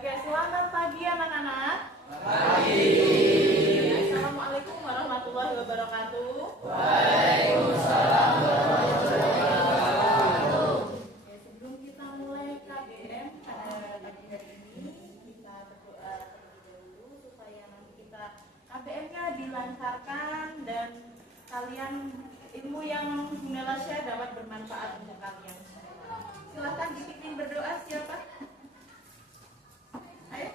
Oke, selamat pagi anak-anak. Pagi. Assalamualaikum warahmatullahi wabarakatuh. Waalaikumsalam warahmatullahi wabarakatuh. Oke, sebelum kita mulai KBM pada pagi hari ini, kita berdoa terlebih dahulu supaya nanti kita KBM-nya dilancarkan dan kalian ilmu yang Bunda Lasya dapat bermanfaat untuk kalian semua. Silakan dipimpin berdoa siapa? Ayo.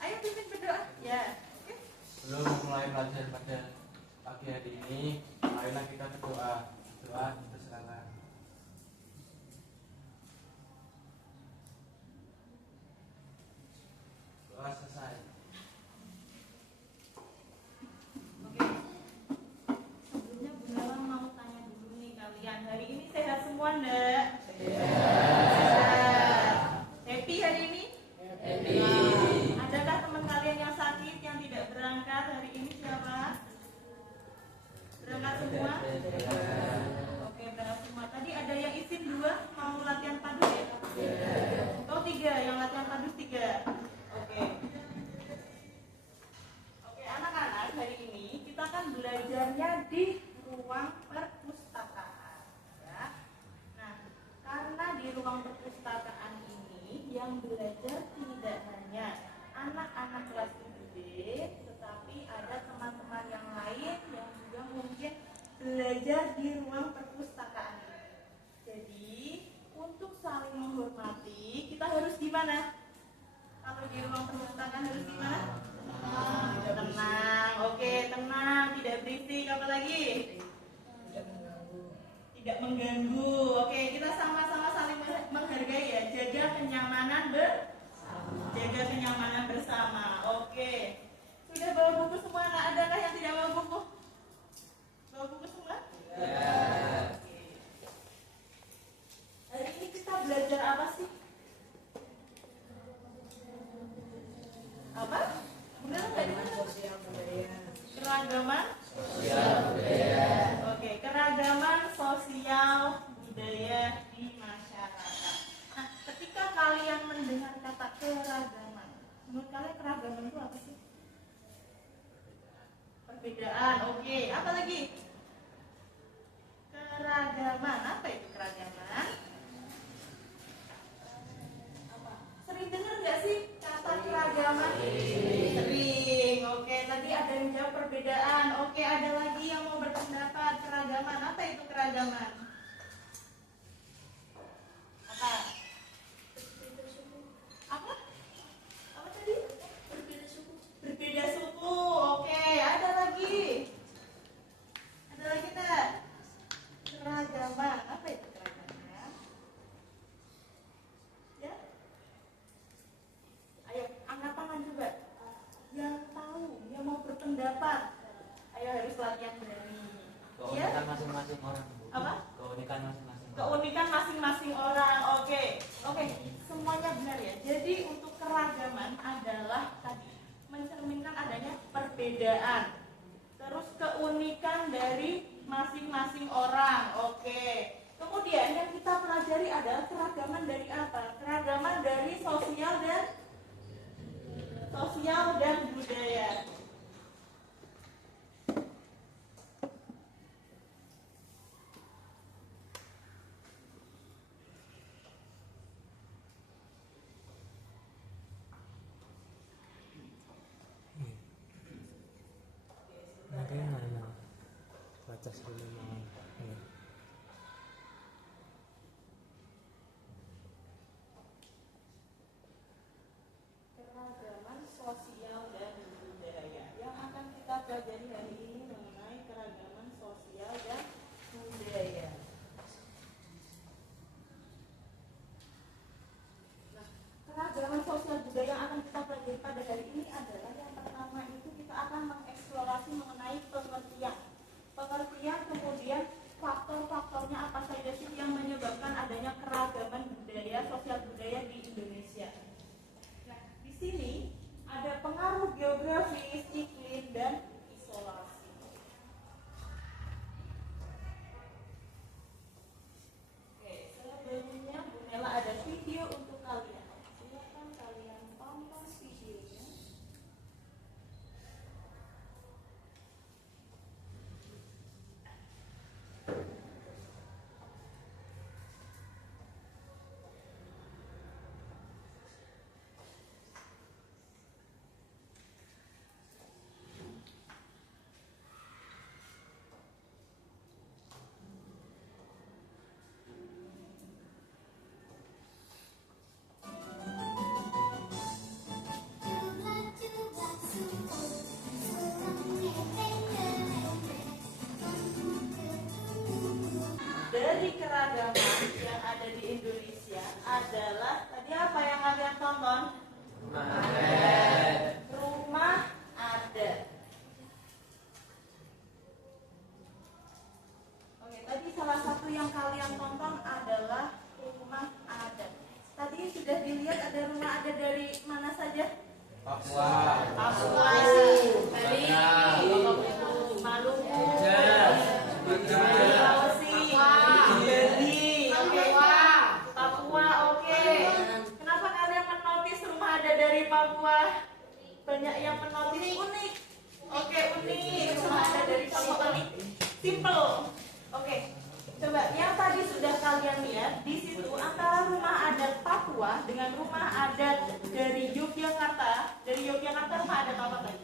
Ayo pimpin berdoa. Ya. Oke. Sebelum mulai belajar pada pagi hari ini, marilah kita berdoa. Doa bersama. Doa selesai. Oke. Sebelumnya Bu Nala mau tanya dulu nih kalian. Hari ini sehat semua enggak? Sehat. Happy hari ini? Happy. Adakah teman kalian yang sakit yang tidak berangkat hari ini siapa? Berangkat semua? Oke, berangkat semua. Tadi ada yang izin 2 mau latihan padu ya? Oh 3, yang latihan padu 3. Oke. Oke, anak-anak, hari ini kita akan belajarnya di ruang perpustakaan ya. Nah, karena di ruang perpustakaan ini yang belajar tidak hanya anak-anak kelas 7B, tetapi ada teman-teman yang lain yang juga mungkin belajar di ruang perpustakaan ini. Jadi, untuk saling menghormati, kita harus gimana? Kalau di ruang perpustakaan harus gimana? Tenang, oke, tenang, tidak berisik, apa lagi? Tidak mengganggu. Oke, kita sama-sama saling menghargai ya. Jaga kenyamanan bersama. Oke. Sudah bawa buku semua? Nah, adakah yang tidak bawa buku? Bawa buku semua? Ya. Oke. Hari ini kita belajar apa sih? Apa? Benar nggak di mana? Keragaman Sosial budaya. Oke, keragaman sosial budaya di masyarakat. Nah, ketika kalian mendengar kata keragaman, menurut kalian keragaman itu apa sih? Perbedaan. Oke, apa lagi? Keragaman. Apa itu keragaman? Apa? Sering dengar nggak sih kata keragaman? Sering. Oke, tadi ada yang jawab perbedaan. Oke, ada lagi yang mau berpendapat keragaman. Apa itu keragaman? Apa? Apa? Apa tadi? Berbeda suku. Berbeda suku. Oke, ada lagi. Ada lagi tak? Keragaman. Apa itu keragaman? Ya? Ayo, angkat tangan juga. Yang tahu, yang mau berpendapat. Ayo harus latihan berani. Ya? Keunikan masing-masing orang. Apa? Keunikan masing-masing orang. Keunikan masing-masing orang. Oke, semuanya benar ya. Jadi untuk keragaman adalah tadi mencerminkan adanya perbedaan. Terus keunikan dari masing-masing orang. Oke. Kemudian yang kita pelajari adalah keragaman dari apa? Keragaman dari sosial dan budaya. Baca sebelum mau. Keragaman sosial dan budaya. Yang akan kita pelajari hari ini mengenai keragaman sosial dan budaya. Nah, keragaman sosial budaya yang akan kita pelajari pada hari ini adalah yang pertama itu kita akan mengeksplorasi mengenai pengertian, kemudian faktor-faktornya apa saja sih yang menyebabkan adanya keragaman budaya, sosial budaya di Indonesia. Nah, di sini ada pengaruh geografis, iklim, dan isolasi. Oke, sebelumnya Papua, Papua, Bali, Maluku, Sulawesi, Bali, oke. Papua, oke. Kenapa kalian menotis rumah adat dari Papua? Banyak yang menotis unik. Oke, unik. Rumah adat dari Papua unik. Simple. Oke. Coba yang tadi sudah kalian lihat di situ antara rumah adat Papua dengan rumah adat dari Yogyakarta. Dari Yogyakarta rumah adat apa tadi?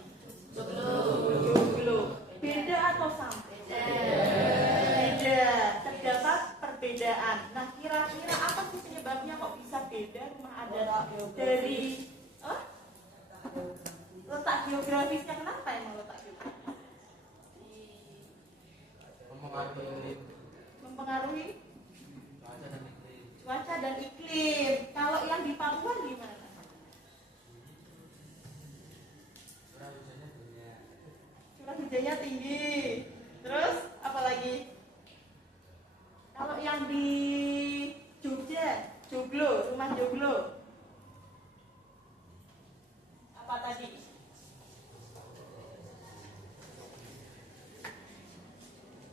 Joglo. Beda atau sama? Beda. Terdapat perbedaan. Nah, kira-kira apa sih penyebabnya kok bisa beda rumah adat dari letak geografisnya? Kenapa emang letak geografis? Mempengaruhi cuaca dan iklim. Kalau yang di Papua gimana? Curah hujannya tinggi. Terus apa lagi? Kalau yang di Jogja, Joglo, rumah Joglo. Apa tadi?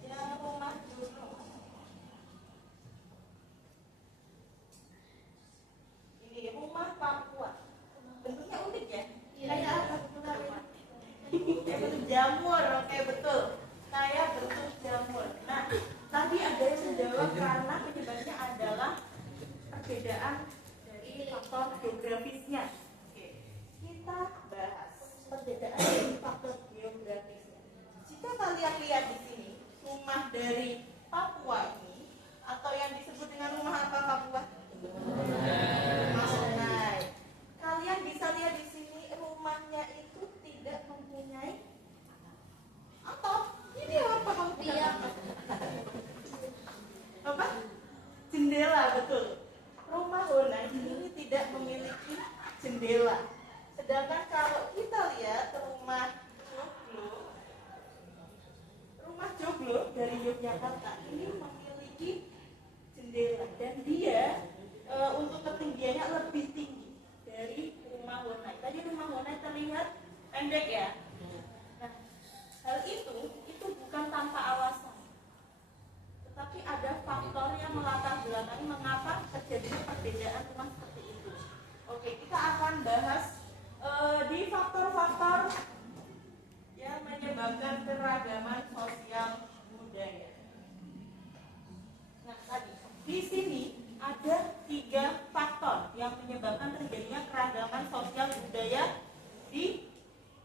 Ya, rumah Joglo. Ini rumah Papua. Bentuknya unik ya? Kayak apa bentuknya? Kayak bentuk jamur, oke betul. Kayak bentuk jamur. Nah, tadi ada yang menjawab karena penyebabnya adalah perbedaan dari faktor geografisnya. Oke, kita bahas perbedaan dari faktor geografisnya. Jika kalian lihat di sini, rumah dari Papua ini atau yang disebut dengan rumah apa Papua? Rumah Honai. Kalian bisa lihat di sini rumahnya itu tidak mempunyai atap. Ini apa kamu bilang? Apa? Jendela, betul. Rumah Honai ini tidak memiliki jendela. Sedangkan kalau kita lihat rumah Joglo dari Yogyakarta ini memiliki jendela dan dia untuk ketinggiannya lebih tinggi dari rumah Honai. Tadi rumah Honai terlihat pendek ya. Nah, hal itu bukan tanpa alasan. Tetapi ada faktor yang melatar belakangi mengapa terjadinya perbedaan rumah seperti itu. Oke, kita akan bahas di faktor-faktor yang menyebabkan keragaman sosial budaya. Nah, tadi di sini ada 3 faktor yang menyebabkan terjadinya keragaman sosial budaya di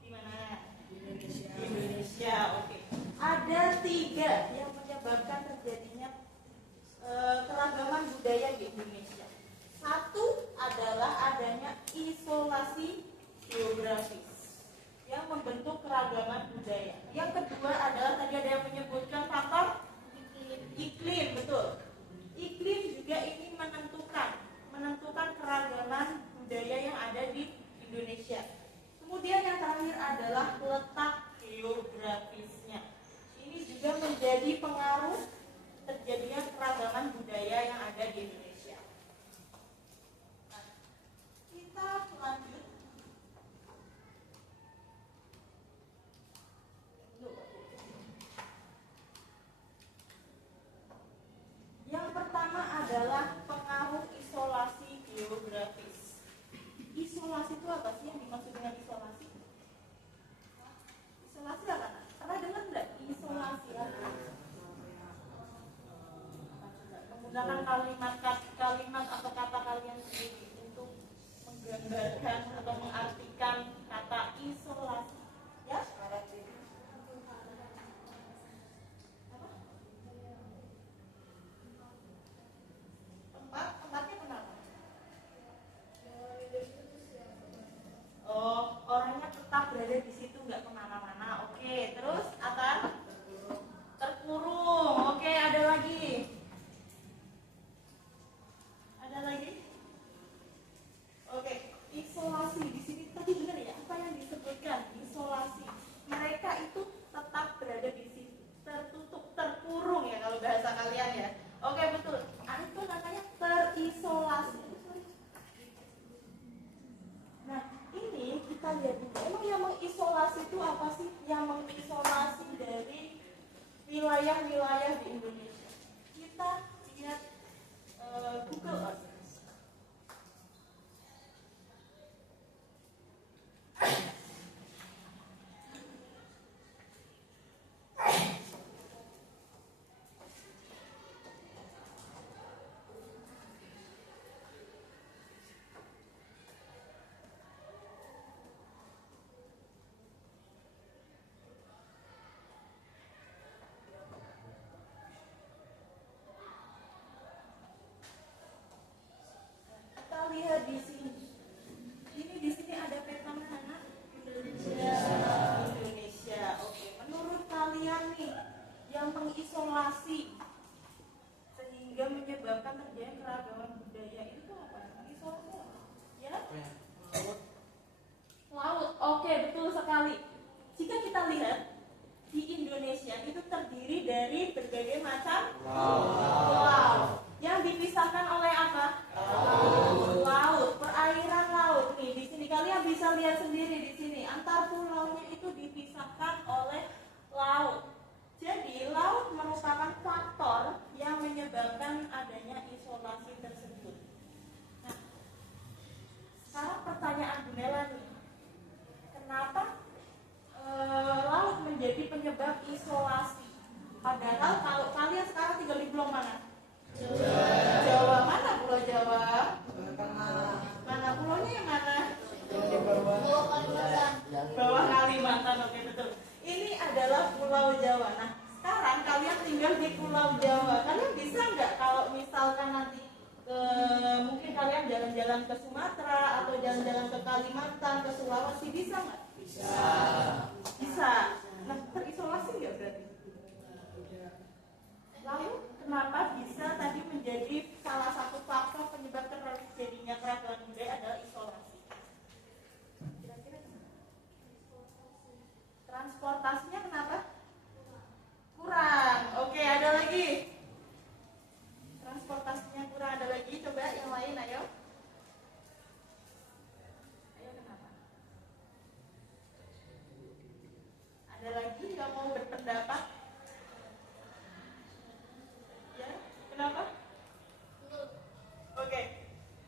mana? Di Indonesia. Oke. Ada 3 yang menyebabkan terjadinya keragaman budaya di Indonesia. Satu adalah adanya isolasi geografis yang membentuk keragaman budaya. Yang kedua adalah tadi ada yang menyebutkan faktor iklim, betul. Iklim juga ini menentukan keragaman budaya yang ada di Indonesia. Kemudian yang terakhir adalah letak geografisnya. Ini juga menjadi pengaruh terjadinya keragaman budaya yang ada di Indonesia. Nah, kita lanjut. Yang pertama adalah pengaruh isolasi geografis. Isolasi itu apa sih yang dimaksud dengan isolasi? Isolasi apa? Pernah dengar nggak isolasi apa? Menggunakan kalimat atau kata kalian sendiri untuk menggambarkan atau mengartikan kata isolasi. Ya? Tempatnya kenapa? Oh, orangnya tetap berada di situ, nggak kemana-mana. Oke, terus apa? Terkurung. Oke, ada lagi. Ada lagi? Oke, isolasi di sini tadi benar ya? di sini. Ini di sini ada peta mana? Indonesia. Indonesia. Oke, menurut kalian nih yang mengisolasi sehingga menyebabkan terjadinya keragaman budaya itu apa? Mengisolasi apa? Ya? Laut. Oke, betul sekali. Jika kita lihat di Indonesia itu terdiri dari berbagai macam laut. Yang dipisahkan oleh apa? Laut, perairan laut. Nih, di sini kalian bisa lihat sendiri di sini antar pulaunya itu dipisahkan oleh laut. Jadi, laut merupakan faktor yang menyebabkan adanya isolasi tersebut. Nah, sekarang pertanyaan Bu Nela nih. Kenapa laut menjadi penyebab isolasi? Padahal kalau kalian sekarang tinggal di pulau mana? Jawa. Mana pulau Jawa? Mana pulaunya yang mana? Bawah Kalimantan. Bawah Kalimantan, oke betul. Ini adalah Pulau Jawa. Nah, sekarang kalian tinggal di Pulau Jawa. Kalian bisa nggak kalau misalkan nanti mungkin kalian jalan-jalan ke Sumatera atau jalan-jalan ke Kalimantan, ke Sulawesi, bisa nggak? Bisa. Nah, terisolasi nggak berarti? Lalu kenapa bisa tadi menjadi salah satu faktor penyebab terjadinya keragaman budaya adalah isolasi? Kira-kira transportasinya kenapa? Kurang. Oke, ada lagi. Transportasinya kurang, ada lagi. Coba yang lain, ayo. Ayo, kenapa? Ada lagi yang mau berpendapat? Ya, kenapa? Oke.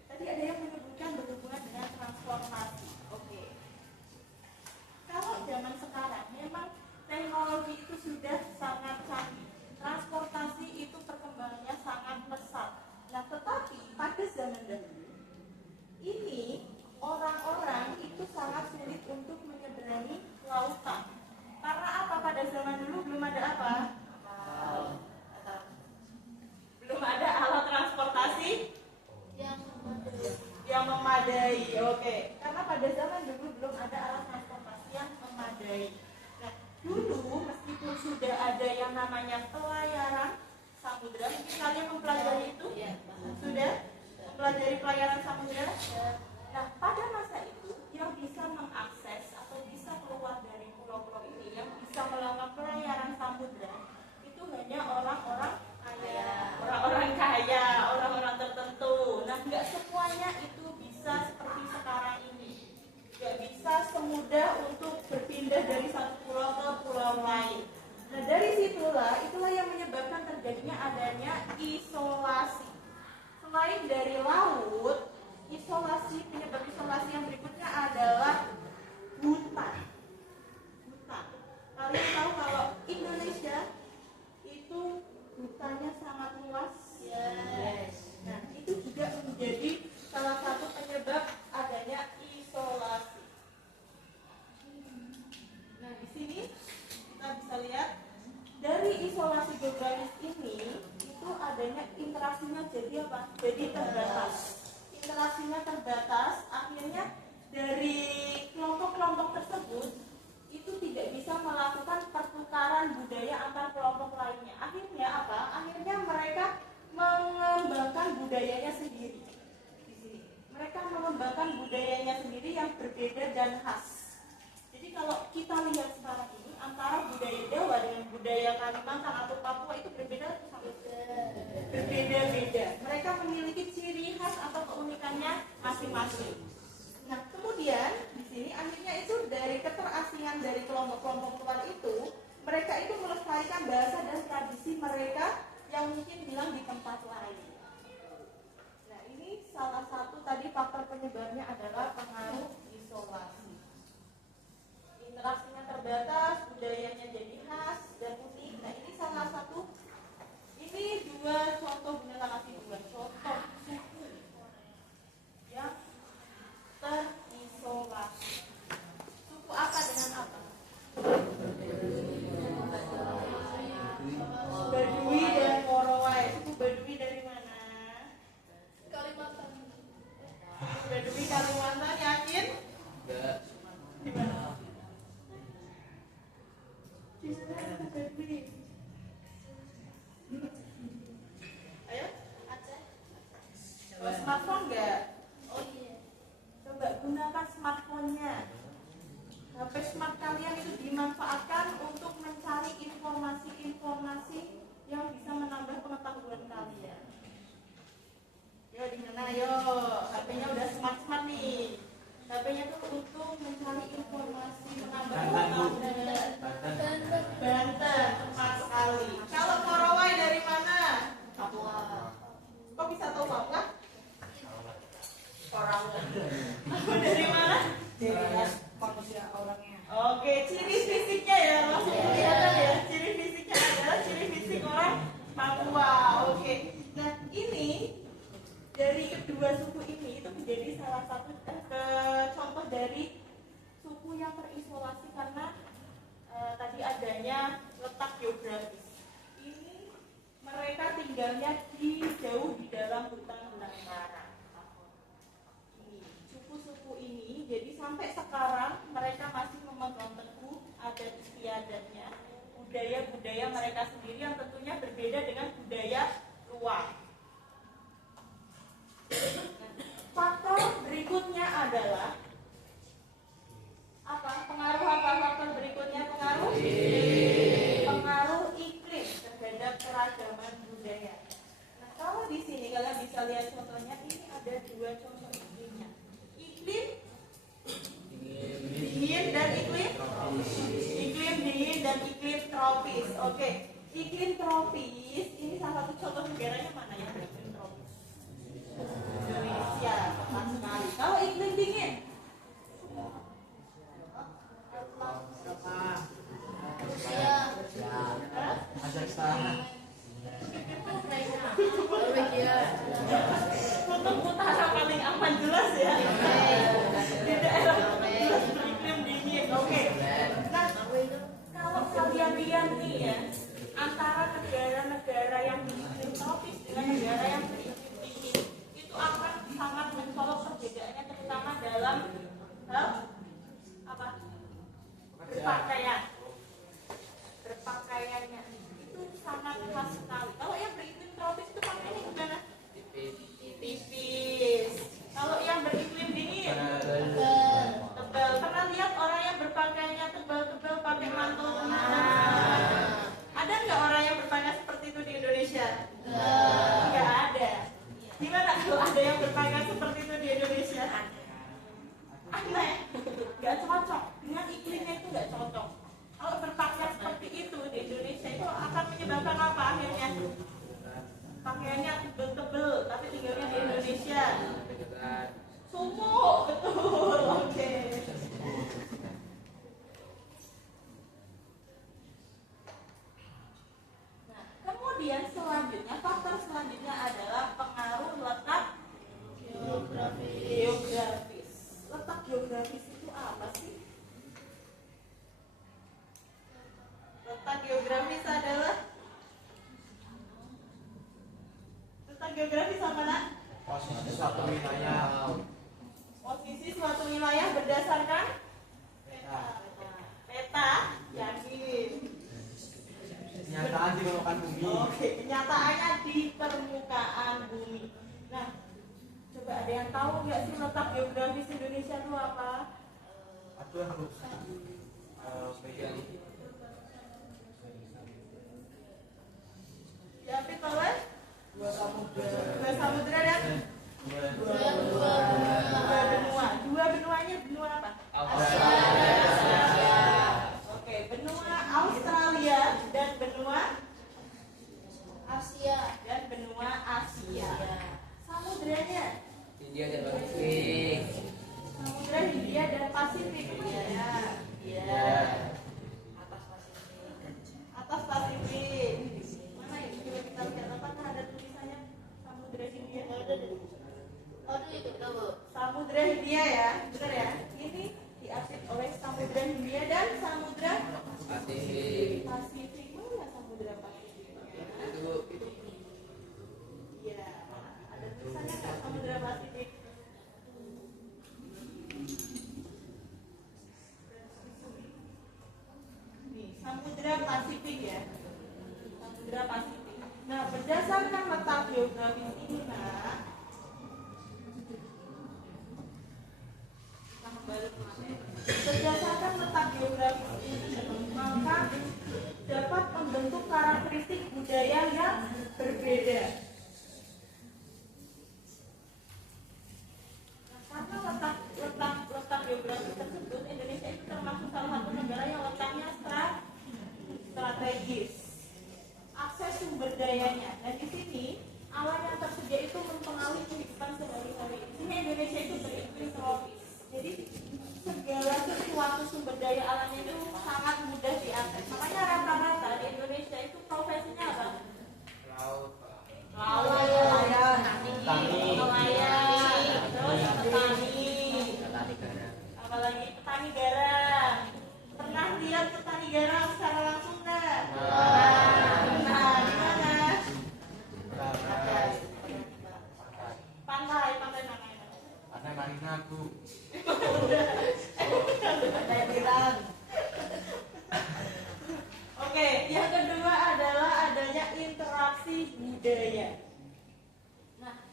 Tadi ada yang menyebutkan berhubungan dengan transportasi. Oke. Kalau zaman sekarang memang teknologi itu sudah sangat canggih. Transportasi itu perkembangannya sangat pesat. Nah, tetapi pada zaman dahulu ini orang-orang itu sangat sulit untuk menyeberangi lautan. Karena apa? Pada zaman dulu belum ada apa? Belum ada alat transportasi yang memadai. Oke. Karena pada zaman dulu belum ada alat transportasi yang memadai. Nah, dulu meskipun sudah ada yang namanya pelayaran samudera, mungkin kalian mempelajari itu? Sudah? Mempelajari pelayaran samudera? Nah, pada masa itu yang bisa mengakses atau bisa keluar dari pulau-pulau ini, yang bisa melakukan pelayaran samudera itu hanya orang-orang kaya, orang-orang tertentu. Nah, nggak semuanya itu bisa seperti sekarang ini. Nggak bisa semudah untuk berpindah dari satu pulau ke pulau lain. Nah, dari itulah yang menyebabkan terjadinya adanya isolasi. Selain dari laut, penyebab isolasi yang berikutnya adalah hutan. Kalian tahu kalau Indonesia itu hutannya sangat luas? Yes. Nah, itu juga menjadi salah satu penyebab adanya isolasi. Nah, di sini kita bisa lihat dari isolasi geografis ini itu adanya interaksinya jadi apa? Jadi terbatas. Interaksinya terbatas, akhirnya dari kelompok-kelompok tersebut itu tidak bisa melakukan pertukaran budaya antar kelompok lainnya. Akhirnya apa? Akhirnya mereka mengembangkan budayanya sendiri. Di sini mereka mengembangkan budayanya sendiri yang berbeda dan khas. Jadi kalau kita lihat sekarang ini antara budaya Jawa dengan budaya Kalimantan atau Papua itu berbeda atau sama? Berbeda-beda. Mereka memiliki ciri khas atau keunikannya masing-masing. Nah, kemudian di sini akhirnya itu dari keterasingan dari kelompok-kelompok luar itu, mereka itu melestarikan bahasa dan tradisi mereka yang mungkin hilang di tempat lain. Nah, ini salah satu tadi faktor penyebabnya adalah pengaruh isolasi. Interaksinya terbatas, budayanya jadi khas dan unik. Nah, ini salah satu. Ini dua contoh, Bunda kasih dua contoh suku yang terisolasi. Suku apa dengan apa? Badui dan Korowai. Suku Badui dari mana? Kalimantan. Badui Bawa smartphone nggak? Oh iya. Coba gunakan smartphone-nya. HP smart kalian itu dimanfaatkan untuk mencari informasi-informasi yang bisa menambah pengetahuan kalian. Yo di mana yo? HP-nya udah smart nih. HP-nya tuh untuk mencari informasi menambah pengetahuan. Banten, tepat sekali. Kalau Korowai dari mana? Papua. Kok bisa tahu Papua? Orang. Dari mana? Dari manusia orangnya. Oke, ciri fisiknya ya, langsung kelihatan ya. Ciri fisiknya adalah ciri fisik orang Papua. Oke. Nah, ini dari kedua suku ini itu menjadi salah satu contoh dari suku yang terisolasi karena tadi adanya letak geografis. Ini mereka tinggalnya jauh di dalam hutan belantara. Ini suku-suku ini jadi sampai sekarang mereka masih memegang teguh adat istiadatnya, budaya-budaya mereka sendiri yang tentunya berbeda dengan budaya luar. Faktor berikutnya adalah apa? Pengaruh apa? Faktor berikutnya pengaruh iklim terhadap keragaman budaya. Nah, kalau di sini kalian bisa lihat contohnya, ini ada dua contoh iklimnya. Iklim dingin dan iklim dingin dan iklim tropis. Oke, iklim tropis ini salah satu contoh negaranya mana ya? Iklim tropis. Indonesia, tepat sekali. Kalau iklim dingin, Kutub Utara paling aman jelas ya. Di daerah jelas beriklim dingin. Oke. Nah, kalau kalian lihat nih ya, antara negara-negara yang beriklim tropis dengan negara yang beriklim dingin, itu akan sangat mencolok perbedaannya, terutama dalam apa? Berpakaiannya itu sangat khas sekali. Kalau yang beriklim tropis itu pakaiannya gimana? Tipis. Kalau yang beriklim dingin tebal. Pernah lihat orang yang berpakaiannya tebal-tebal pakai mantel? Ada nggak orang yang berpakaian seperti itu di Indonesia? Nggak ada. Gimana kalau ada yang berpakaian seperti itu di Indonesia? Aneh, nggak cocok. Dengan iklimnya itu nggak cocok. Kalau berpakaian seperti itu di Indonesia itu akan menyebabkan apa akhirnya? Pakaiannya tebel-tebel, tapi tinggalnya di Indonesia. Sumuk, betul. Oke. Nah, kemudian selanjutnya, faktor selanjutnya adalah pengaruh letak geografis. Letak geografis itu apa sih? Letak geografis adalah geografis apa nak? Posisi suatu wilayah. Posisi suatu wilayah berdasarkan peta. Yakin? Kenyataan di permukaan bumi. Oke, kenyataannya di permukaan bumi. Nah, coba ada yang tahu nggak sih letak geografis Indonesia itu apa? Aduh, aku Diapit oleh dua samudra dan dua benua. Dua benuanya benua apa? Oke, benua Australia dan benua Asia Samudranya India dan Pasifik. Samudra Hindia dan Pasifik. Iya. Atas Pasifik. Mana ini? Coba kita lihat, apakah ada tulisannya Samudra Hindia? Samudra Hindia ya, benar ya? Ini diapit oleh Samudra Hindia dan Samudra Pasifik. Pasifik. Mana Samudra Pasifik? Itu Iya. Ada tulisannya nggak Samudra Pasifik? Nih, Samudra Pasifik ya. Samudra Pasifik. Nah, berdasarkan letak geografis ini, nah, mengenali kehidupan sehari-hari. Di sini Indonesia itu beriklim tropis. Jadi segala sesuatu sumber daya alamnya itu sangat mudah diakses. Makanya rata-rata di Indonesia itu profesinya apa? Laut. Laut, Petani. nelayan, terus petani, Petani garam. apalagi petani garam. Pernah lihat petani garam secara langsung nggak? Nah, di mana? Pantai mana? Ada Marina Bu. Oke, yang kedua adalah adanya interaksi budaya. Nah,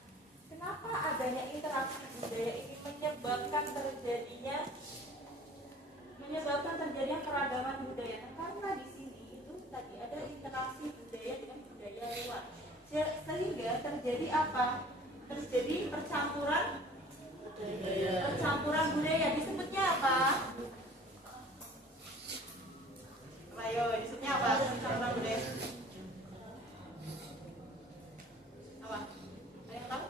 kenapa adanya interaksi budaya ini menyebabkan terjadinya keragaman budaya? Nah, karena di sini itu tadi ada interaksi budaya dengan budaya luar, sehingga terjadi apa? Terjadi percampuran budaya. Disebutnya apa? Ayo, disebutnya apa? Percampuran budaya. Apa? Ada yang tahu?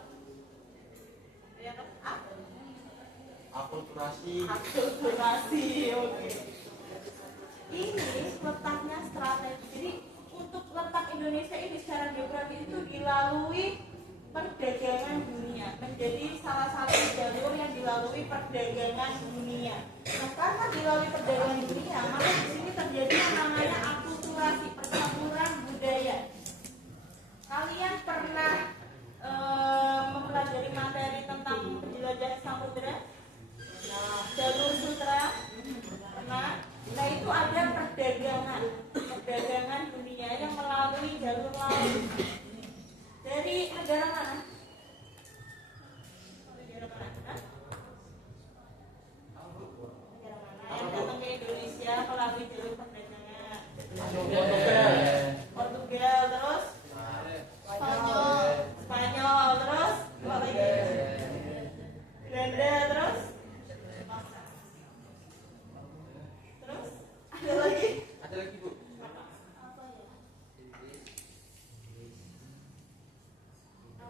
Ada yang tahu? Akulturasi. Akulturasi, oke. Ini letaknya strategis. Jadi untuk letak Indonesia ini secara geografis itu dilalui perdagangan dunia, menjadi salah satu jalur yang dilalui perdagangan dunia. Nah, karena dilalui perdagangan dunia, maka di sini terjadi yang namanya akulturasi, percampuran budaya. Kalian pernah mempelajari materi tentang penjelajahan samudera? Jalur sutra? Pernah? Nah, itu ada perdagangan dunia yang melalui jalur laut. Dari negara mana? Negara mana? Hah? Negara mana yang datang ke Indonesia melalui jalur perdagangan? Portugal, terus Spanyol, terus apa lagi? Belanda, terus ada lagi? Ada lagi Bu.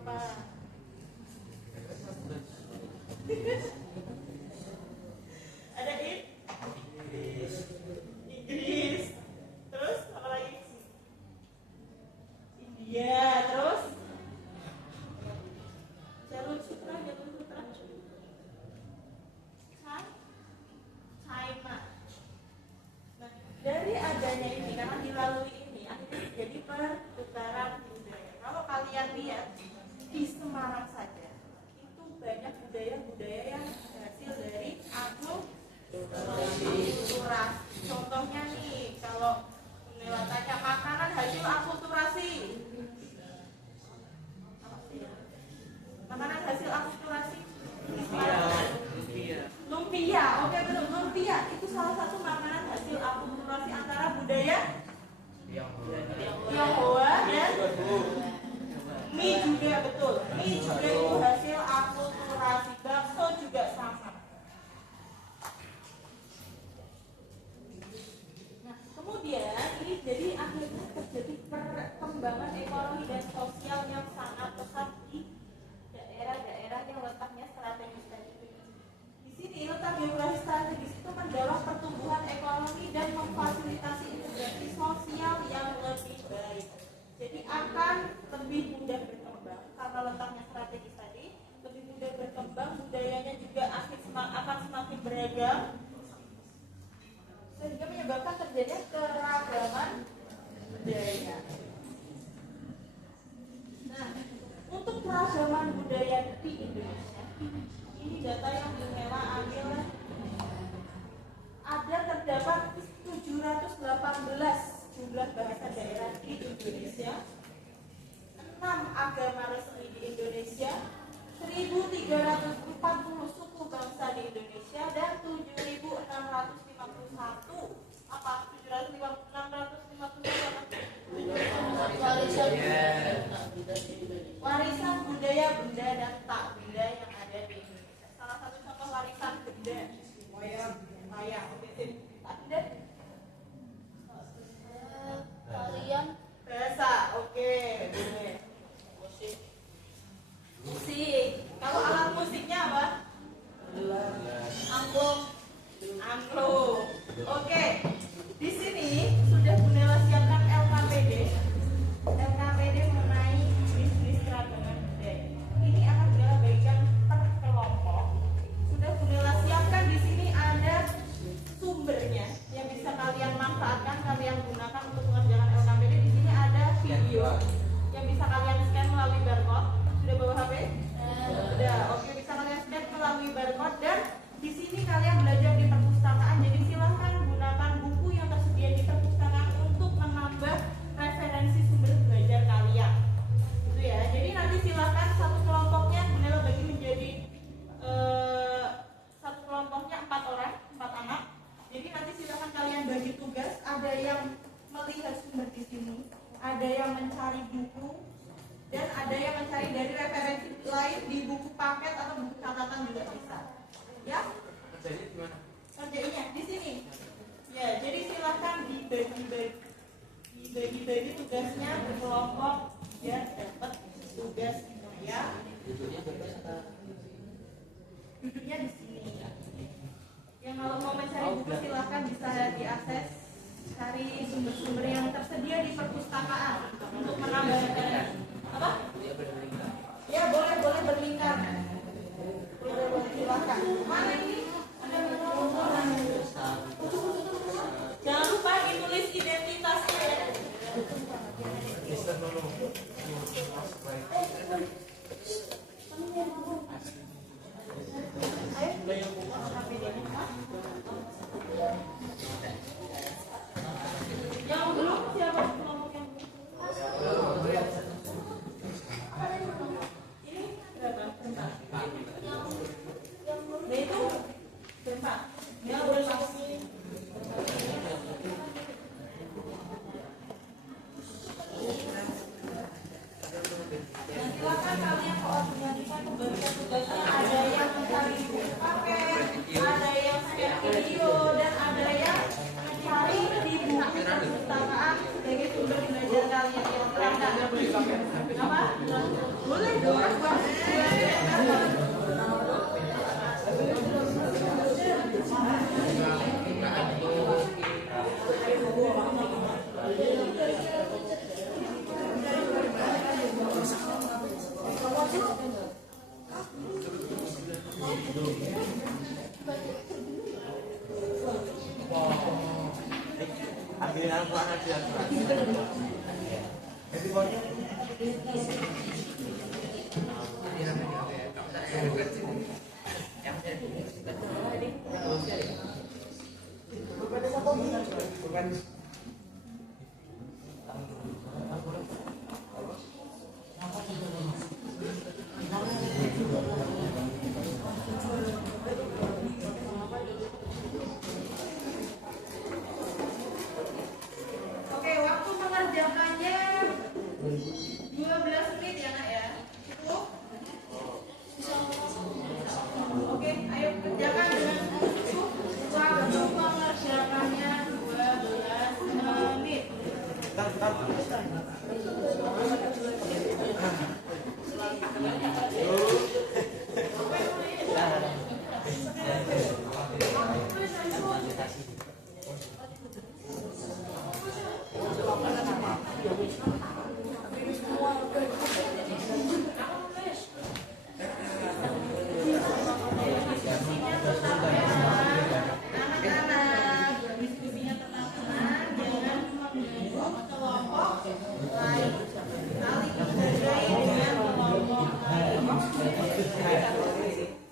Apa? Ada Inggris. Terus apa lagi? India, terus jalur sutra. China. Nah, dari adanya ini, karena dilalui ini, akhirnya jadi pertukaran budaya. Kalau kalian lihat di Semarang saja, itu banyak budaya-budaya yang hasil dari akulturasi. Contohnya nih, kalau tanya makanan hasil akulturasi. Makanan hasil akulturasi. Lumpia, oke betul, lumpia itu salah satu makanan hasil akulturasi antara budaya Tionghoa dan mie juga betul. Mie juga itu hasil akulturasi. Bakso juga sama. Nah, kemudian ini jadi akhirnya terjadi perkembangan ekonomi dan sosial yang sangat pesat di daerah-daerah yang letaknya strategis tadi. Di sini letak geografis strategis itu mendorong pertumbuhan ekonomi dan memfasilitasi integrasi sosial yang lebih baik. Jadi akan lebih mudah berkembang karena letaknya strategis tadi, lebih mudah berkembang, budayanya juga akan semakin beragam, sehingga menyebabkan terjadinya keragaman budaya. Nah, untuk keragaman budaya di Indonesia, ini data yang Bunela ambil, ada terdapat 718 jumlah bahasa daerah di Indonesia, 6 agama resmi di Indonesia, 1.340 suku bangsa di Indonesia, dan 7.651 apa? 7.651 warisan budaya benda dan tak benda yang ada di Indonesia. Salah satu contoh warisan benda wayang, oke sip. Tak benda Tarian bahasa, oke, boleh. Musik yang mencari buku dan ada yang mencari dari referensi lain di buku paket atau buku catatan juga bisa. Ya? Kerjanya gimana? Kerjanya di sini. Ya, jadi silakan dibagi-bagi tugasnya berkelompok biar dapat tugas ya. Duduknya di sini. Yang kalau mau mencari buku silakan bisa diakses, cari sumber-sumber yang tersedia di perpustakaan untuk menambah referensi. Apa? Ya boleh berlingkar. Boleh silakan. Mana ini? Jangan lupa ditulis identitasnya ya. Mister Nono. Yang belum siapa kelompok yang belum? Ini berapa? Berempat. Nah itu berempat. Yang belum pasti. Dan silakan kalian koordinasikan pembagian tugasnya. Ada yang mencari buku paket, ada yang scan video, dan ada yang mencari di buku perpustakaan sebagai sumber belajar kalian. Silakan. Apa? Boleh dong. Ambil aku anak dia. Oke, waktu mengerjakannya 12 menit ya nak ya. Cukup? Oke, ayo kerjakan dengan utuh. Waktu mengerjakannya 12 menit. Anak-anak, diskusinya tetap tenang, jangan mengganggu kelompok lain. Saling menghargai dengan kelompok lain.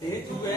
Ini juga.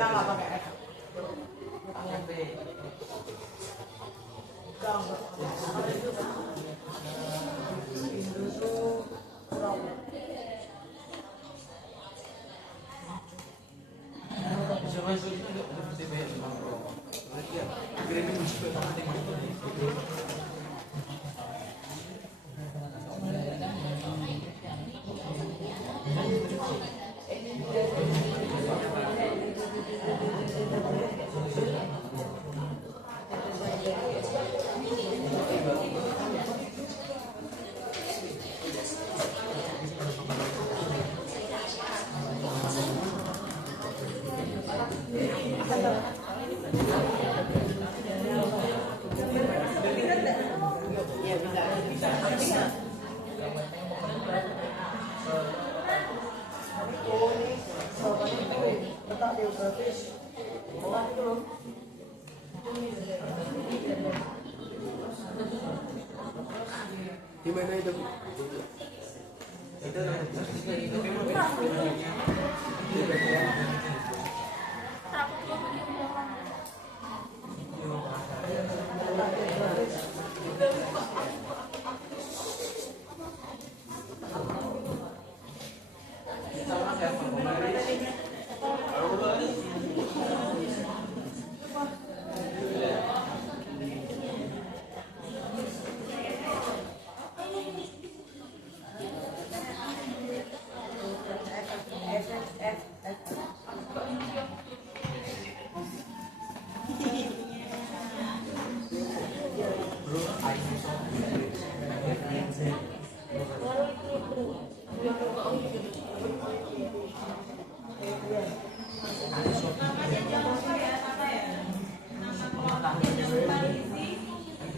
kita nggak pakai F. Pakai B. Bisa masuk itu nggak seperti B berarti ya kira-kira masuk ke matematika gitu. Gimana itu?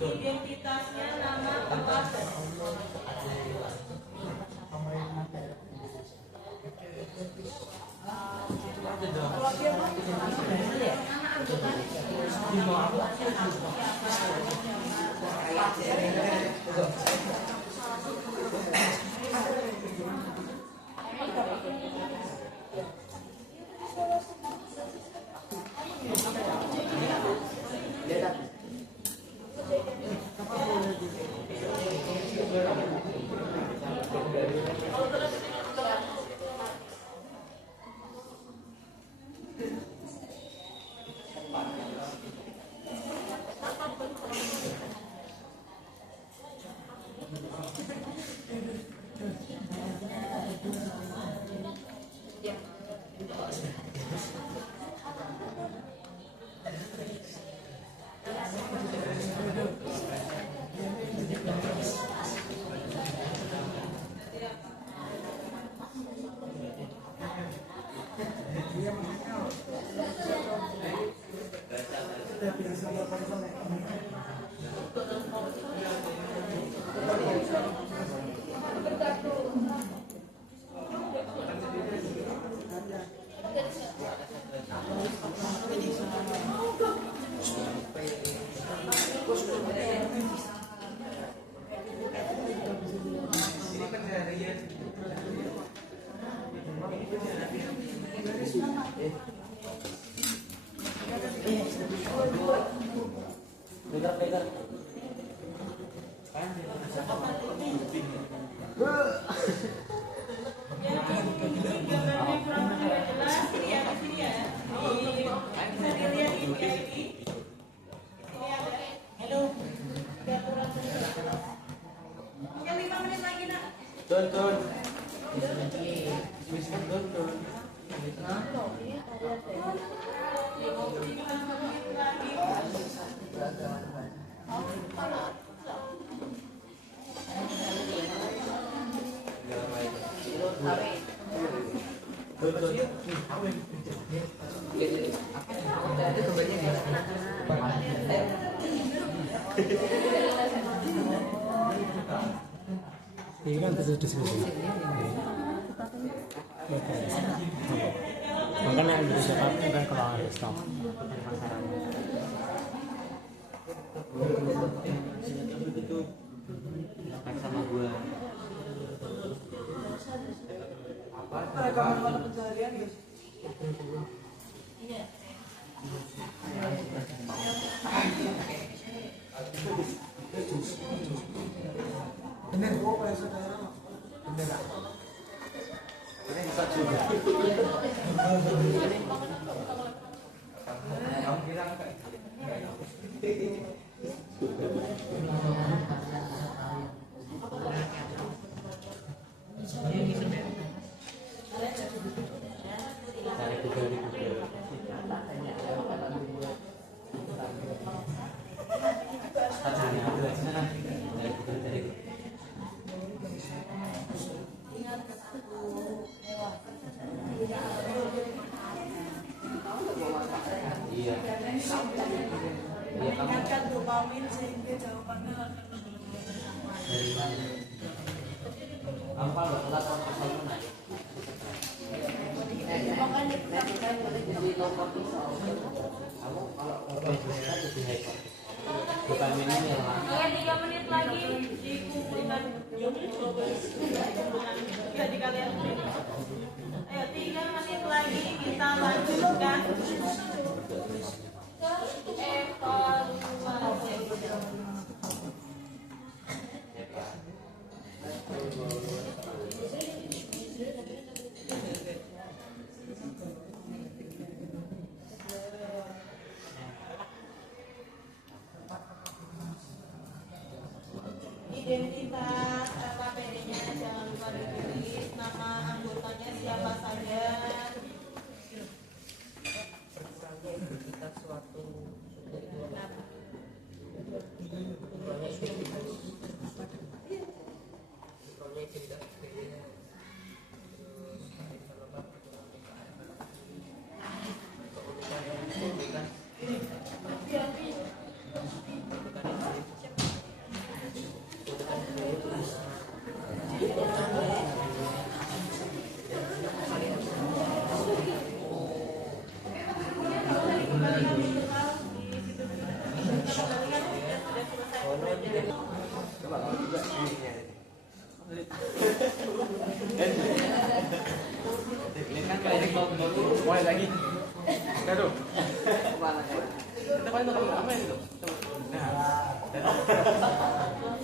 Identitasnya nama tempat. Tonton. Bisa tonton. Ini kan terus diskusi. Makanya yang bisa kan kalau ada stop. Sama gua. Rekaman pencarian guys. Iya. Bener kok Pak Saudara. Bener. Ini bisa juga. Kamu kira enggak? Dari Google. Tanya dulu sana. Dari Google. Iya. Iya kamu Meningkatkan dopamin sehingga jawabannya akan lebih dari mana? Kamu kalau telat kalau selalu naik. makanya Kamu kalau berat lebih hebat. Bukan minimal lah. Oke, 3 menit lagi dikumpulkan jadi kalian ayo 3 menit lagi kita lanjutkan ke evaluasi. Identitas KPD-nya jangan lupa ditulis, nama anggotanya siapa saja. Identitas suatu Mulai lagi. Kita tuh. Kita paling tuh apa itu? Nah.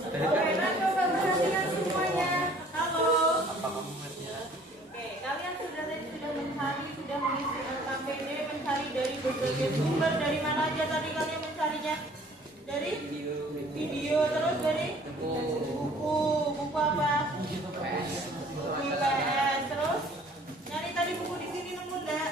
Oke, nah coba perhatikan semuanya. Halo. Apa kamu melihatnya? Oke, kalian sudah mencari, sudah mengisi KPD, mencari dari berbagai sumber. Dari mana aja tadi kalian mencarinya? Dari video, terus dari buku apa? IPS, terus nyari tadi buku di sini nemu enggak?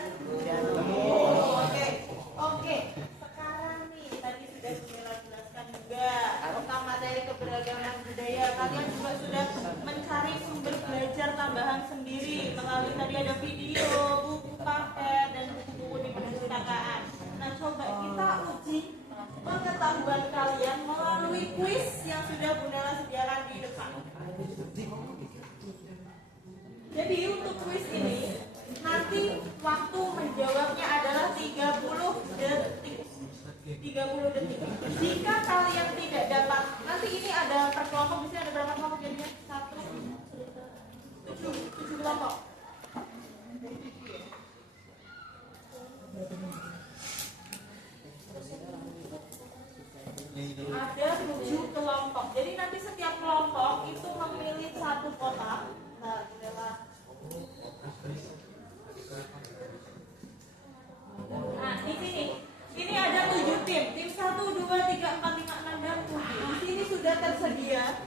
Oke. Sekarang nih tadi sudah Sumila jelaskan juga tentang materi keberagaman budaya. Kalian juga sudah mencari sumber belajar tambahan sendiri melalui tadi ada video, buku pamflet dan buku-buku di perpustakaan. Nah, coba kita uji pengetahuan kalian melalui kuis yang sudah Bunda sediakan di depan. Jadi untuk kuis ini nanti waktu menjawabnya adalah 30 detik. 30 detik. Jika kalian tidak dapat, nanti ini ada per kelompok, di sini ada berapa kelompok jadinya? 7 kelompok. Ada 7 kelompok. Jadi nanti setiap kelompok itu memilih satu kotak. Nah, adalah nah, di sini. Ini ada 7 tim. Tim 1, 2, 3, 4, 5, 6 dan 7. Di sini sudah tersedia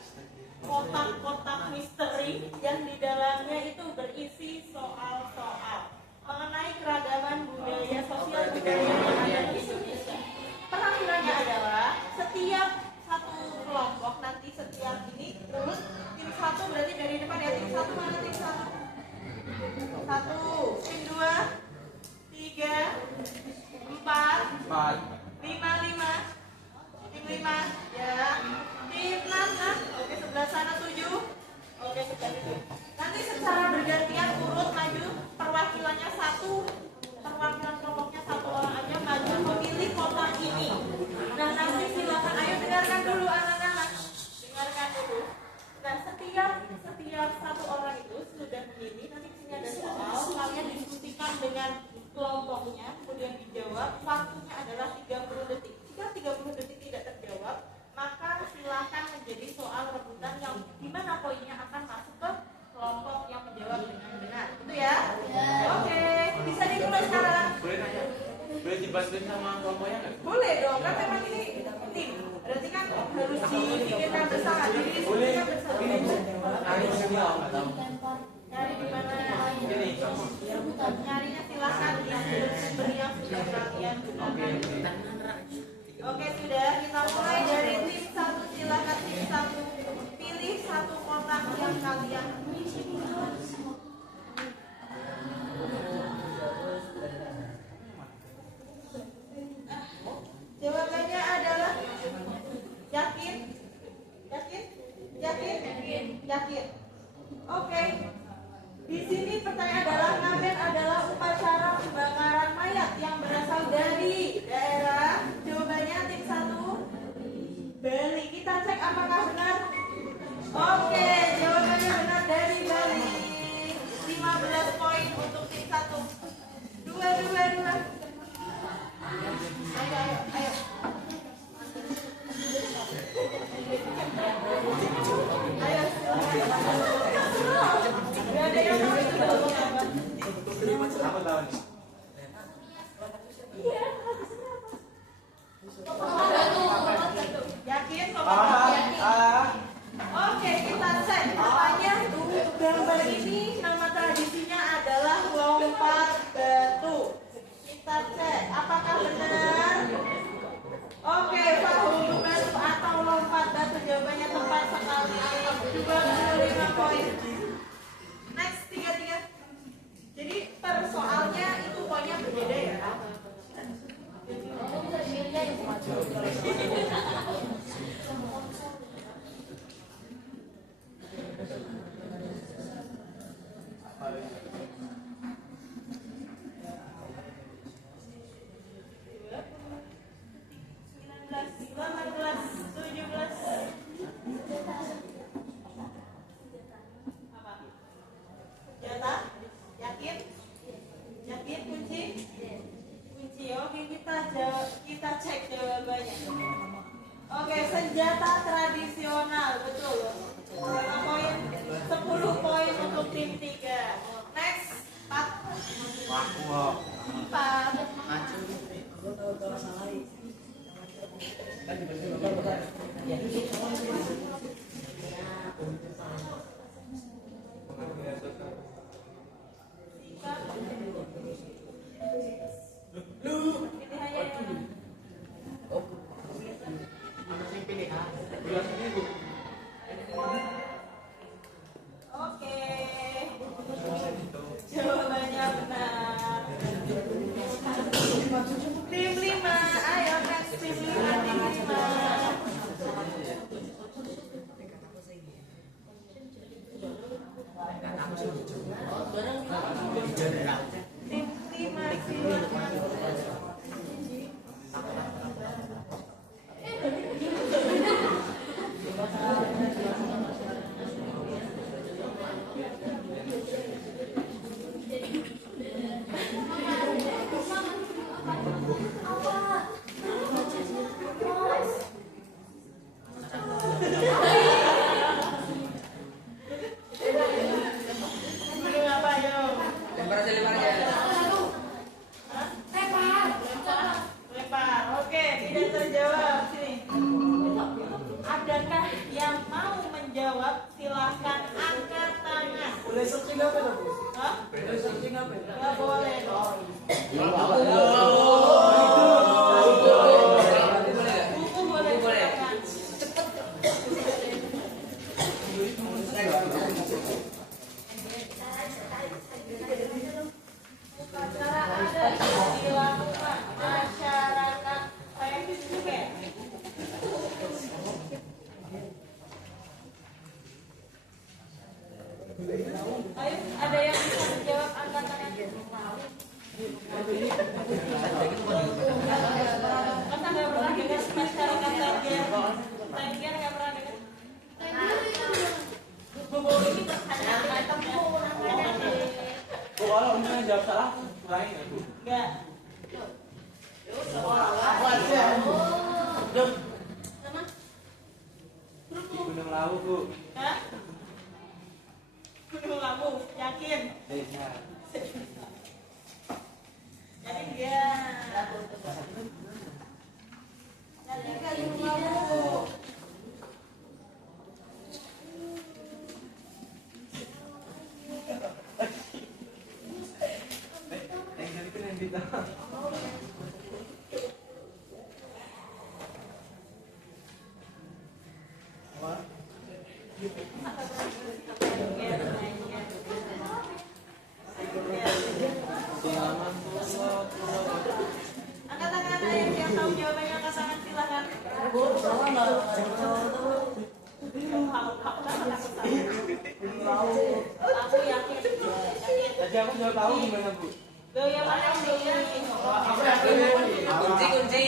kotak-kotak misteri yang di dalamnya itu berisi soal-soal mengenai keragaman budaya sosial budaya yang ada di Indonesia. Peraturannya adalah setiap satu kelompok nanti setiap ini terus tim 1 berarti dari depan ya tim kelompoknya, kemudian dijawab, waktunya adalah 30 detik. Jika 30 detik tidak terjawab, maka silakan menjadi soal rebutan yang dimana poinnya akan masuk ke kelompok yang menjawab dengan benar. Itu ya? Oke, bisa dimulai sekarang. Boleh nanya? Boleh dibantuin sama kelompoknya nggak? Boleh dong, kan memang ini tim. Berarti kan harus dipikirkan bersama. Jadi diskusikan bersama. Cari sini om, nggak tahu. Nyari di mana? Ini. Nyarinya silakan di sumber yang sudah kalian gunakan. Oke, sudah. Kita mulai dari tim 1. Silakan tim 1 pilih satu kotak yang kalian isi. Jawabannya adalah yakin? Yakin? Yakin? Yakin. Oke. Di sini pertanyaan adalah ngaben adalah upacara pembakaran mayat yang berasal dari daerah. Jawabannya tim 1 Bali. Kita cek apakah benar. Oke, jawabannya benar dari Bali. 15 poin untuk tim 1. Dua. Ayo. Ayo, Gak ada yang tahu itu jawabannya apa? Aku tahu nih. Iya, habisnya apa? Yakin? Oke, kita cek. Namanya gambar ini, nama tradisinya adalah lompat batu. Kita cek, apakah benar? Oke, pahulu batu atau lompat batu, jawabannya tepat sekali. 25 poin. Next, 3. Jadi persoalnya itu poinnya berbeda ya. Kita cek jawabannya. Oke, senjata tradisional, betul. Berapa poin? 10 poin untuk tim 3. Next, 4. Aku 4. Oke, jawabannya benar. Tim 5, ayo next tim 5. Tim 5 silakan. Gunung apa yo? Lempar. Oke, tidak terjawab. Sini. Adakah yang mau menjawab? Silahkan angkat tangan. Boleh searching apa tuh? Hah? Boleh searching apa? Nggak boleh dong. Buku boleh silakan. Upacara ada yang dilakukan masyarakat Pempek. Ayo, ada yang bisa menjawab angkat tangan? Masa nggak pernah dengar masyarakat Tengger? Tengger nggak pernah dengar? Ini pertanyaan item namanya. kalau umumnya jawab salah, kurangin nggak Bu? Enggak. Aku aja. Duk. Sama? Gunung Lawu, Bu. Hah? Gunung Lawu, yakin? Desa. Yakin enggak? Yakin enggak Gunung Lawu? Yang keren kita. Angkat tangan ayo yang tahu jawabannya, angkat tangan silakan. Aku yakin. Tadi aku juga tahu gimana, Bu. Lo yang mana yang Aku yakin. kunci.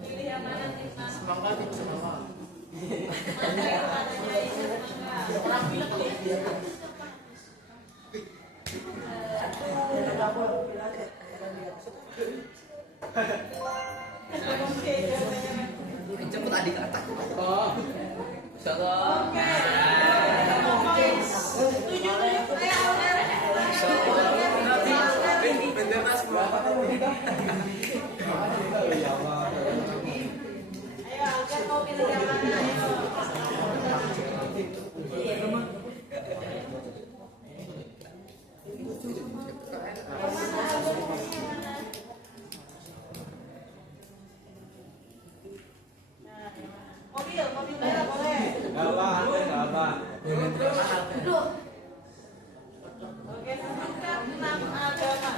Pilih yang mana Timnas? Semangat itu semangat. Mana yang mananya ini semangat? Orang bilang nih. Oke, jawabannya. Cepet tadi kata. Oh. Satu. Oke. Tujuh. Bener mas berapa? Ya Allah. Ayo, Algar mau pilih yang mana? Mobil merah boleh. Enggak apa. Oke, sebutkan 6 agama.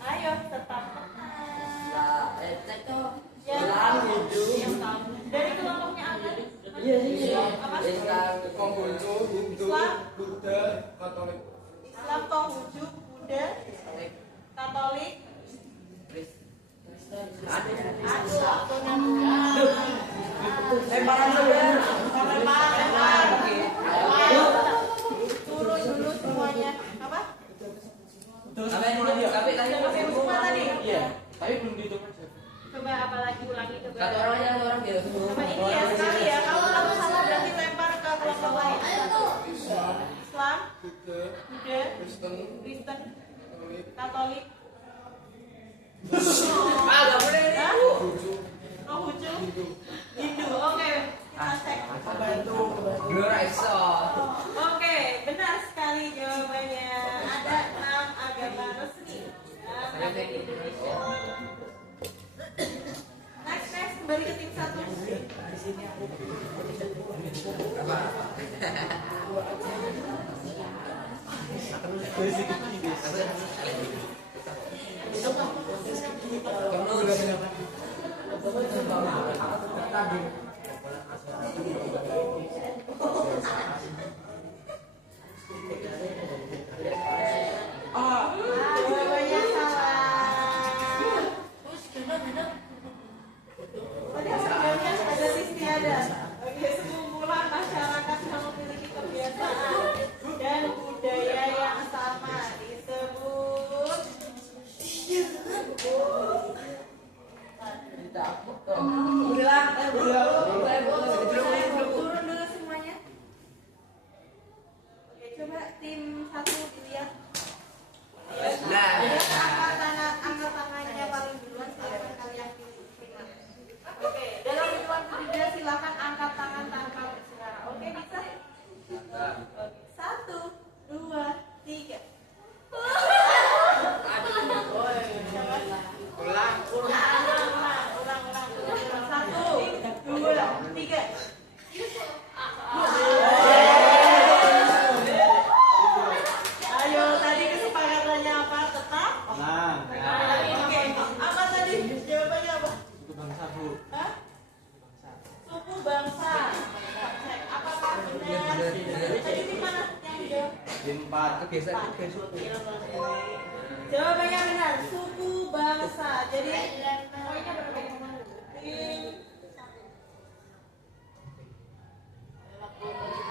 Ayo, tetap. Dari kelompoknya apa? Apa? Konghucu, Hindu, Islam. Buddha, Katolik. Islam, Konghucu, Buddha, Katolik. Aduh, waktunya Lemparan saja. lempar. Turun dulu semuanya. Apa? Tapi tadi Oke, semua tadi. Iya, tapi belum dihitung aja. Coba apa lagi ulangi coba. satu orang aja satu orang dia. Coba ini ya sekali ya. Kalau kamu salah berarti lempar ke kelompok lain. Islam, Islam, Buddha, Buddha, Kristen, Kristen, Katolik. Katolik. Gak boleh nih. Hah? Konghucu, Hindu. Oke, kita cek. Gelora iso. Oke, benar sekali jawabannya. Ada 6 agama resmi yang ada di Indonesia. Next, kembali ke tim 1. Kamu udah punya. geser Pak. geser. Jawabannya benar, suku bangsa. Jadi poinnya berapa? Tim.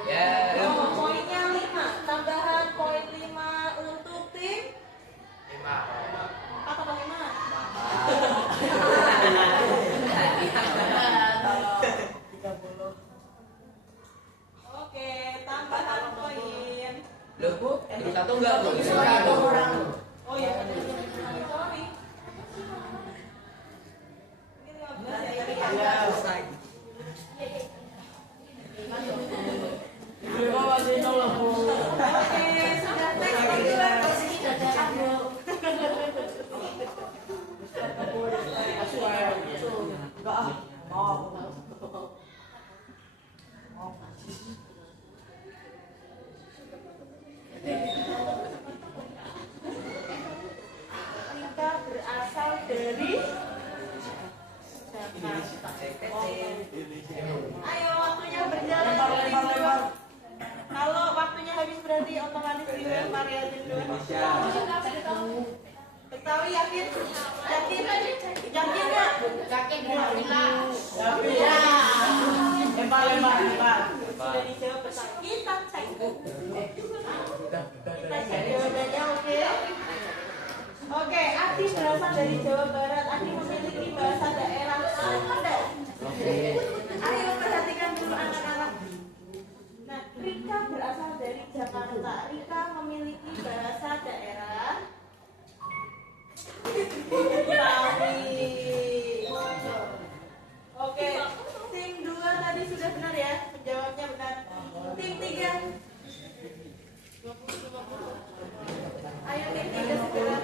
Ya. Oh, poinnya 5. Tambahan poin 5 untuk tim 5. 4 atau 5? Oke, tambahan poin. Loh, Bu, terus satu enggak, Bu? Oh iya, sorry. Ini 15 ya, tapi ya. Selesai. Oke, sudah teks kedua. Rika berasal dari Jakarta. Ayo waktunya berjalan. Kalau waktunya habis berarti otomatis dilempar ya jendul. Betawi yakin? Yakin? Yakin nggak? Yakin alhamdulillah. Ya. Lempar. Sudah dijawab Betawi. Kita cek. Kita cek jawabannya, oke? Oke, Adi berasal dari Jawa Barat. Adi memiliki bahasa daerah Sunda. Ayo perhatikan dulu anak-anak. Nah, Rika berasal dari Jakarta. Rika memiliki bahasa daerah Betawi. Oke, tim 2 tadi sudah benar ya, menjawabnya benar. Tim 3. Ayo tim 3 segera.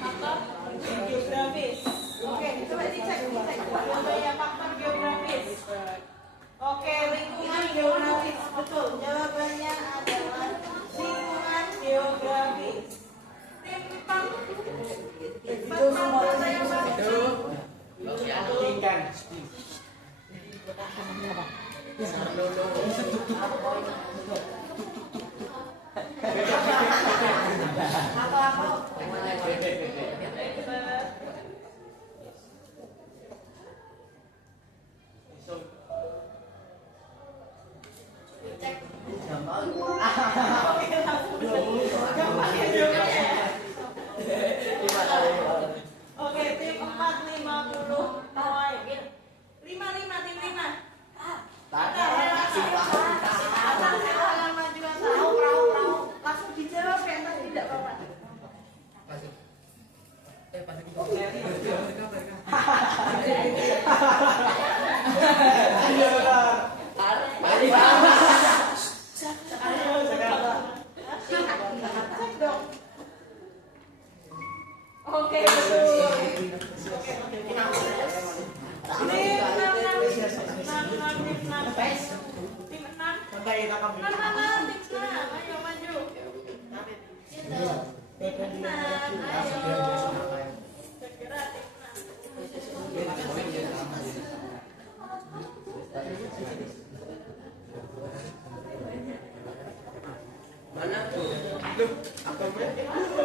Faktor geografis. Oke, coba dicek. Jawabannya faktor geografis. Oke, lingkungan geografis. Betul, jawabannya adalah lingkungan geografis. Tim 4. Mana yang bagus? Oke, tim 4 50 poin. 5 tim 5. Akan silakan maju tahu. Langsung dijawab ya, entar tidak apa-apa. Cek dong. Oke, betul. Tim 6. Ayo maju. Tim 6, ayo. Segera tim 6. Mana tuh? Loh, apa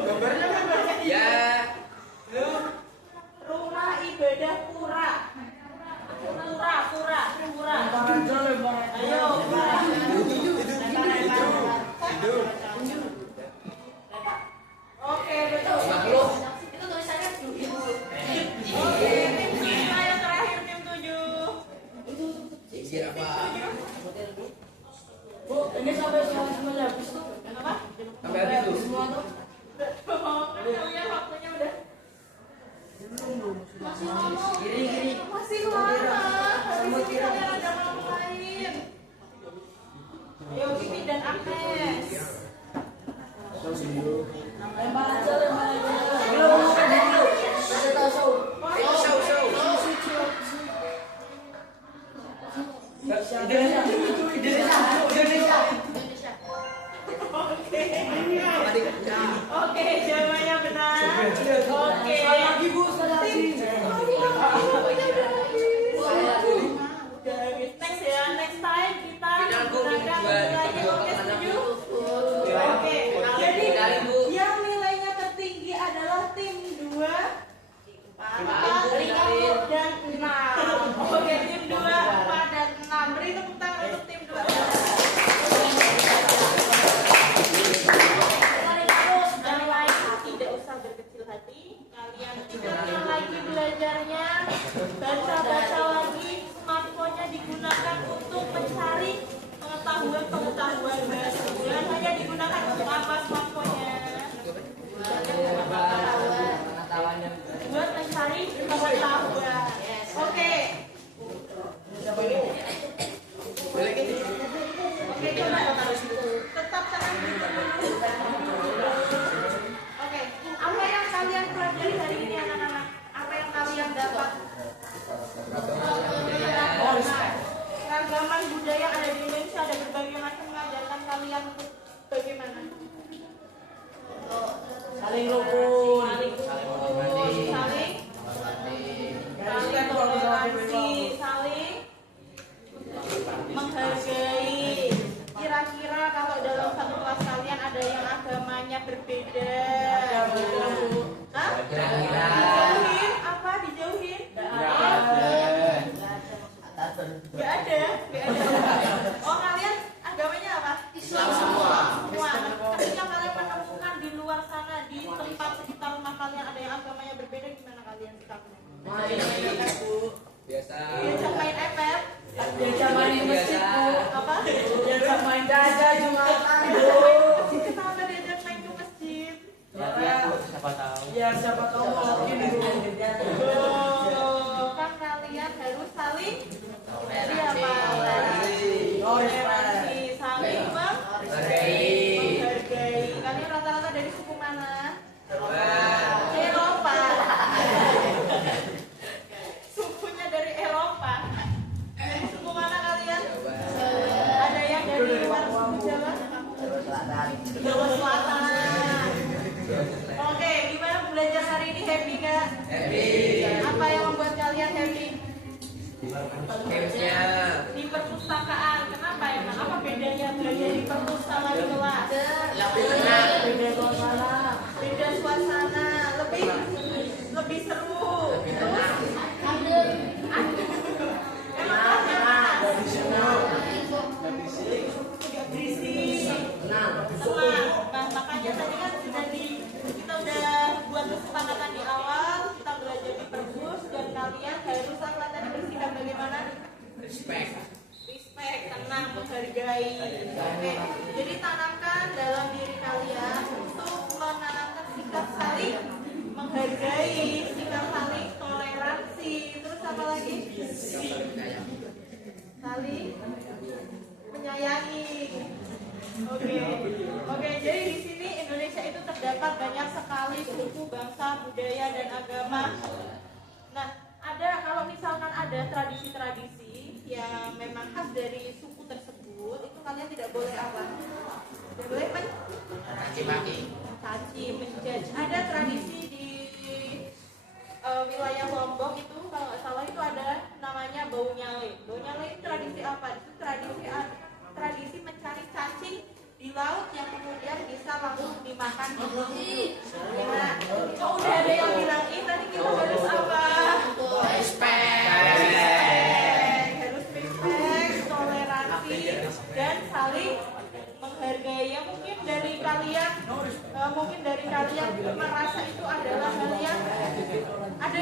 gambarnya apa? Ya. Rumah ibadah pura. Pura. Ayo, Oke, betul. 50. Itu tulisannya Oke, tim 5 yang terakhir, tim 7. Sisir apa? Bu, ini sampai semuanya habis tuh. Apa? Sampai habis tuh. Semua tuh. Kalian waktunya udah Masih lama. Kiri. masih lama. Habis ini kalian ada ngapain? Ayo, Vivi dan Agnes. Lempar aja. Belum. Kasih tahu. Show. Indonesia. Oke, jawabannya benar. Oke. Sekali lagi Bu, sekali lagi. Next ya, next time kita Final Bu, menggunakan dua, nilainya. dua, Oke, setuju? Iya. Oke, jadi Finali, Bu. yang nilainya tertinggi adalah tim 2 Finali, Bu, 4 dan 6. Oke, tim 2, 4 dan 6. Beri tepuk tangan untuk tim 2. Dan lain, tidak usah berkecil hati. Kalian tingkatkan lagi belajarnya. Baca-baca lagi. Smartphone-nya digunakan untuk mencari pengetahuan baru. Dan hanya digunakan untuk apa smartphone-nya? Buat mencari pengetahuan. Oke. Oke, coba tetap tenang dulu. Oke, apa yang kalian pelajari hari ini anak-anak? Apa yang kalian dapat? Keragaman budaya ada di Indonesia, ada berbagai macam, mengajarkan kalian untuk bagaimana? Saling rukun. Saling toleransi, saling menghargai. Kira-kira kalau dalam satu kelas kalian ada yang agamanya berbeda, hah? Dijauhin? Apa dijauhin? Gak ada. Oh, kalian agamanya apa? Islam semua. Nah, ketika kalian menemukan di luar sana, di tempat sekitar rumah kalian ada yang agamanya berbeda, gimana kalian sikapnya? Biasa. Diajak main FF? Diajak main masjid Bu. Apa? Diajak main gajah Jumatan Bu. Kenapa diajak main ke masjid? Siapa tahu. Ya siapa tahu mungkin di rumah dia. Oh, kan kalian harus saling siapa? Toleransi, saling menghargai. Kalian rata-rata dari suku mana? Eropa. Sukunya dari Eropa. Dari suku mana kalian? Ada yang dari luar suku Jawa? Jawa Selatan. Oke, gimana belajar hari ini? Happy gak? Happy. Apa yang membuat kalian happy? Gamesnya. Di perpustakaan. Kenapa emang? Apa bedanya belajar di perpustakaan di kelas? Beda suasana. Beda suasana, lebih seru. Terus emang tidak berisik. Tenang. Nah, makanya tadi kan kita udah buat kesepakatan di awal, kita belajar di perpus dan kalian harus apa tadi bersikap bagaimana? Respect. Respect, tenang, menghargai. Oke, jadi tanamkan dalam diri kalian untuk menanamkan sikap saling menghargai, sikap saling toleransi. Terus apa lagi? Saling menyayangi. Oke, jadi di sini Indonesia itu terdapat banyak sekali suku, bangsa, budaya dan agama. Nah, kalau misalkan ada tradisi-tradisi yang memang khas dari suku tersebut, itu kalian tidak boleh apa? Tidak boleh mencaci, menjudge. Ada tradisi di wilayah Lombok itu kalau nggak salah itu ada namanya bau nyale. Bau nyale itu tradisi apa? Itu tradisi mencari cacing di laut yang kemudian bisa langsung dimakan. Gimana? Oh, udah ada yang bilang ini tadi kita harus apa? Respect. Harus respect, toleransi dan saling menghargai. Yang mungkin dari kalian merasa itu adalah hal yang ada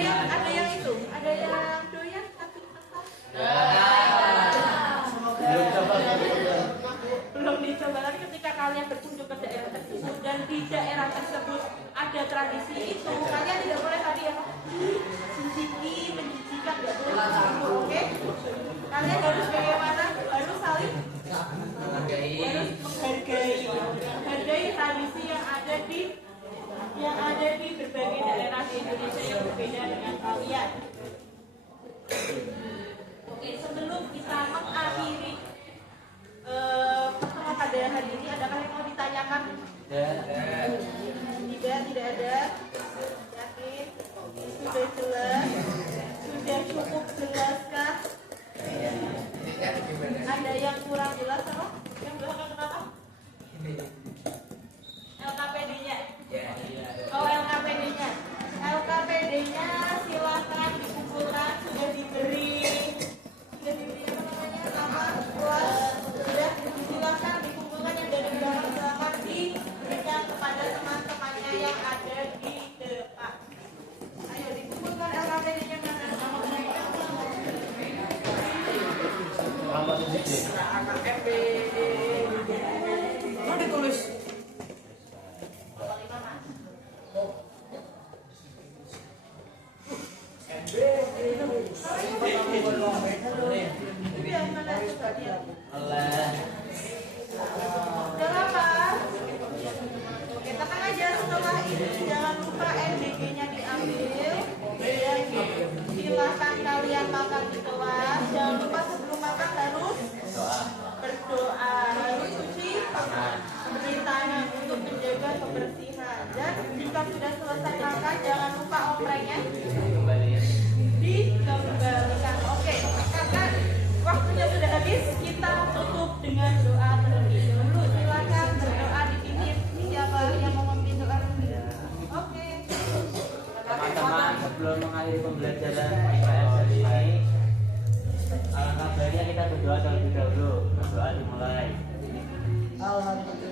yang doyan tapi belum dicoba. Tapi ketika kalian berkunjung ke daerah tersebut dan di daerah tersebut ada tradisi itu, kalian tidak boleh tadi ya menjijikan, nggak boleh. Oke? Kalian harus bagaimana? Harus saling menghargai tradisi yang ada di berbagai daerah di Indonesia yang berbeda dengan kalian. Oke, sebelum kita mengakhiri Tidak ada. Yakin? Sudah jelas? Sudah cukup jelaskah? Ada yang kurang jelas apa? Yang belakang kenapa? LKPD-nya. Oh, LKPD-nya. LKPD-nya silakan dikumpulkan. Sudah diberi apa namanya? Nama kelas. Sudah silakan dikumpulkan yang dari belakang, silakan diberikan kepada teman-temannya yang ada di depan. Ayo dikumpulkan LKPD-nya mana? Mau ditulis. Yang mana coba dia? Allah. Udah apa? Oke, tenang aja. Setelah ini jangan lupa NDG-nya diambil. Dan silakan kalian makan di kelas. Jangan lupa sebelum makan harus berdoa, harus cuci tangan untuk menjaga kebersihan. Dan jika sudah selesai makan, jangan lupa oprengnya dikembalikan. Oke, karena waktunya sudah habis, kita tutup dengan doa terlebih dahulu. Silakan berdoa dipimpin. Siapa yang mau memimpin doa? Oke. Teman-teman, sebelum mengakhiri pembelajaran IPS hari ini, alangkah baiknya kita berdoa terlebih dahulu. Berdoa dimulai. Alhamdulillah.